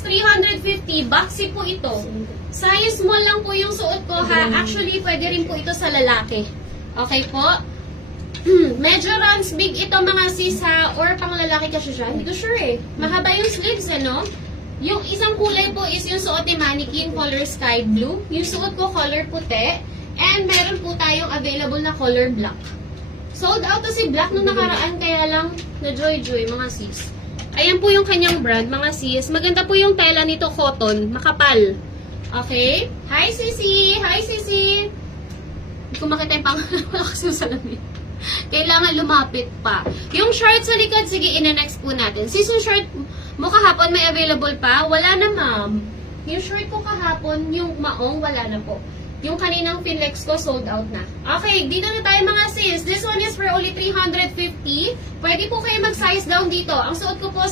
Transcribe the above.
is 350. Boxy po ito. Size small lang po yung suot ko ha. Actually, pwede rin po ito sa lalaki. Okay po? Medyo runs big ito mga sis ha. Or pang lalaki kasi siya. Hindi ko sure eh. Mahaba yung sleeves ano. Yung isang kulay po is yung suot ni Mannequin, color sky blue. Yung suot ko, color puti. And meron po tayong available na color black. Sold out to si black nung nakaraan, kaya lang na joy-joy mga sis. Ayan po yung kanyang brand mga sis. Maganda po yung tela nito, cotton, makapal. Okay? Hi Sisi! Hi Sisi! Hindi ko makita yung pangalan kasi yung salamin. Kailangan lumapit pa. Yung short sa likod, sige, ina-next po natin. Sis, yung short mo kahapon may available pa? Wala na, ma'am. Yung short ko kahapon, yung maong, wala na po. Yung kaninang Finlex ko, sold out na. Okay, dito na tayo mga sis. This one is for only 350. Pwede po kayo mag-size down dito. Ang suot ko po,